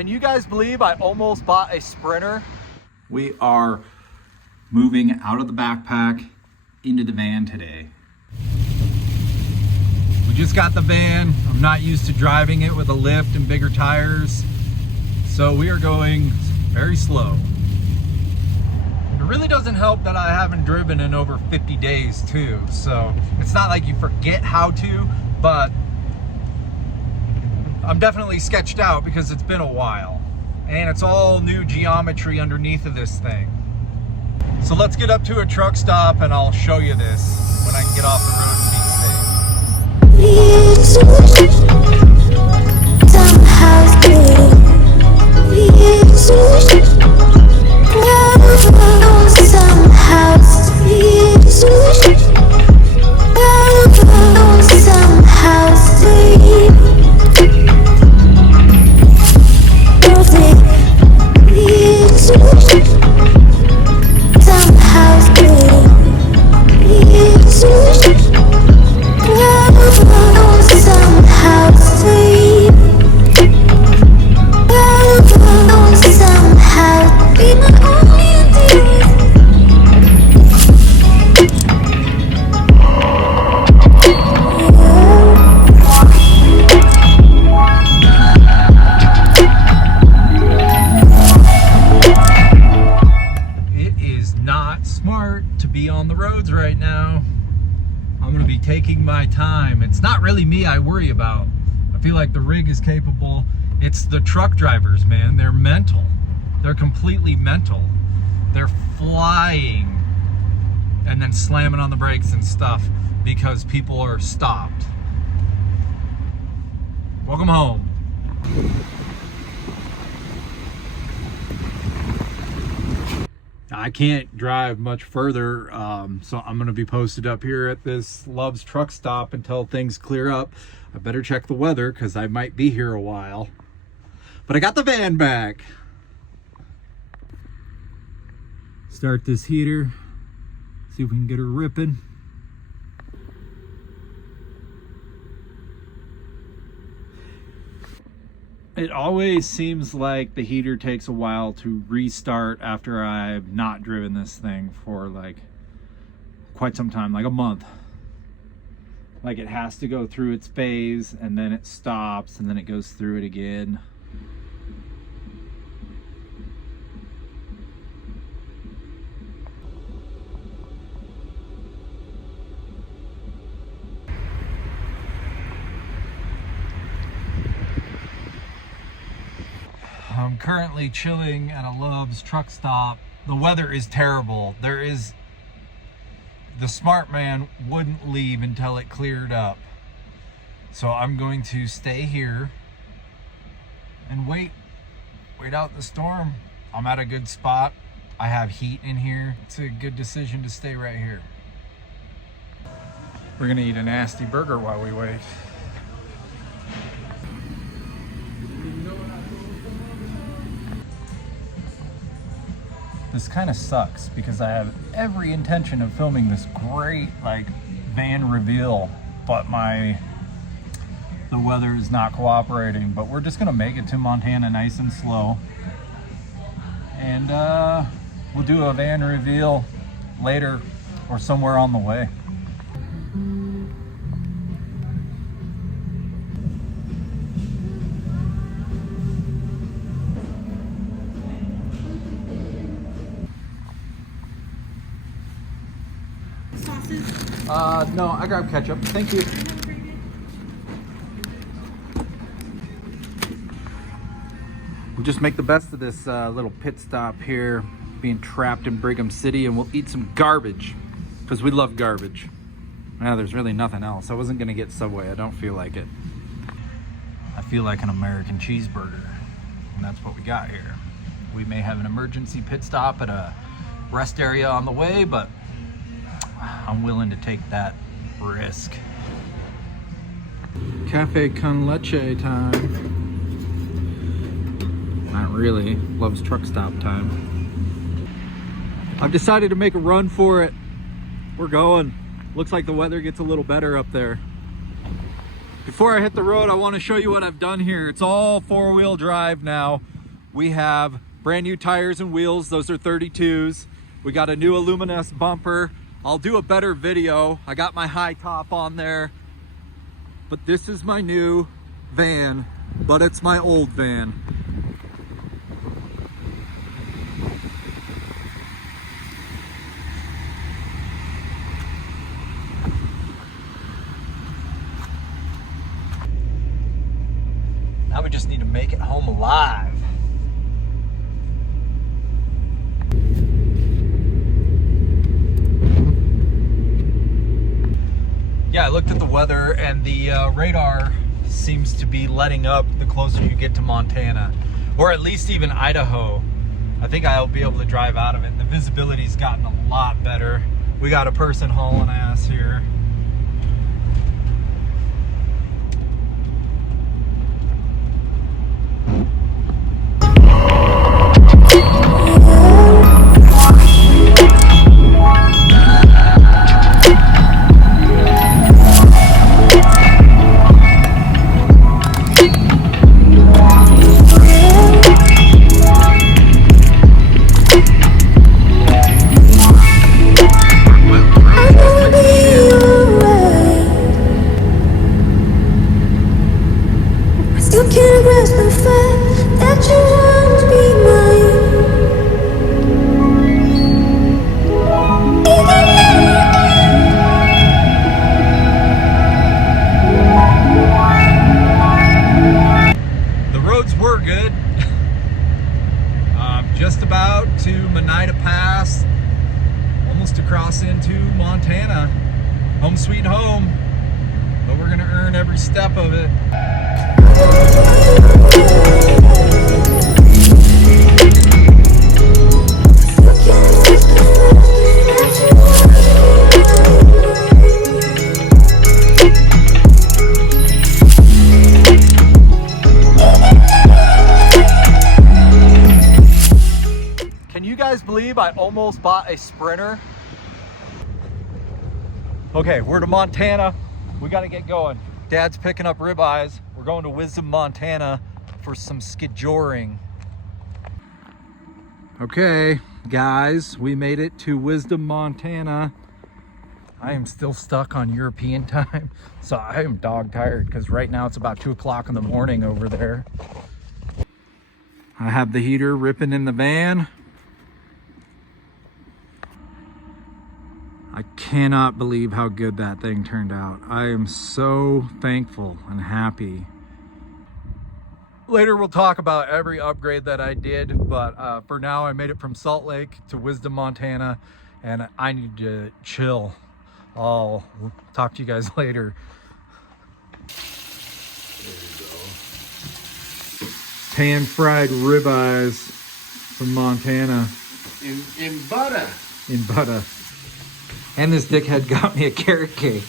Can you guys believe I almost bought a Sprinter? We are moving out of the backpack into the van today. We just got the van. I'm not used to driving it with a lift and bigger tires, so we are going very slow. It really doesn't help that I haven't driven in over 50 days too, so it's not like you forget how to, but I'm definitely sketched out because it's been a while and it's all new geometry underneath of this thing. So let's get up to a truck stop and I'll show you this when I can get off the road and be on the roads right now. I'm gonna be taking my time. It's not really me I worry about. I feel like the rig is capable. It's the truck drivers, man. They're mental. They're completely mental. They're flying and then slamming on the brakes and stuff because people are stopped. Welcome home. I can't drive much further, so I'm gonna be posted up here at this Love's truck stop until things clear up. I better check the weather because I might be here a while. But I got the van back. Start this heater, see if we can get her ripping. It always seems like the heater takes a while to restart after I've not driven this thing for like quite some time, like a month. Like it has to go through its phase and then it stops and then it goes through it again. I'm currently chilling at a Love's truck stop. The weather is terrible. The smart man wouldn't leave until it cleared up. So I'm going to stay here and wait out the storm. I'm at a good spot. I have heat in here. It's a good decision to stay right here. We're gonna eat a nasty burger while we wait. This kind of sucks because I have every intention of filming this great like van reveal, but the weather is not cooperating. But we're just gonna make it to Montana nice and slow, and we'll do a van reveal later or somewhere on the way. No, I grabbed ketchup. Thank you. We'll just make the best of this little pit stop here, being trapped in Brigham City, and we'll eat some garbage because we love garbage. Now, there's really nothing else. I wasn't gonna get Subway. I don't feel like it. I feel like an American cheeseburger, and that's what we got here. We may have an emergency pit stop at a rest area on the way, but I'm willing to take that risk. Cafe con leche time. Not really. Love's truck stop time. I've decided to make a run for it. We're going. Looks like the weather gets a little better up there. Before I hit the road, I want to show you what I've done here. It's all four-wheel drive now. We have brand new tires and wheels. Those are 32s. We got a new aluminum bumper. I'll do a better video. I got my high top on there. But this is my new van, but it's my old van. Now we just need to make it home alive. Yeah, I looked at the weather and the radar seems to be letting up the closer you get to Montana, or at least even Idaho. I think I'll be able to drive out of it. The visibility's gotten a lot better. We got a person hauling ass here. Just about to Monida Pass, almost across into Montana. Home sweet home, but we're gonna earn every step of it. Can you guys believe I almost bought a Sprinter? Okay, we're to Montana. We gotta get going. Dad's picking up ribeyes. We're going to Wisdom, Montana for some skijoring. Okay, guys, we made it to Wisdom, Montana. I am still stuck on European time, so I am dog tired because right now it's about 2 o'clock in the morning over there. I have the heater ripping in the van. I cannot believe how good that thing turned out. I am so thankful and happy. Later we'll talk about every upgrade that I did, but for now I made it from Salt Lake to Wisdom, Montana, and I need to chill. I'll talk to you guys later. There you go. Pan-fried ribeyes from Montana. In butter. In butter. And this dickhead got me a carrot cake.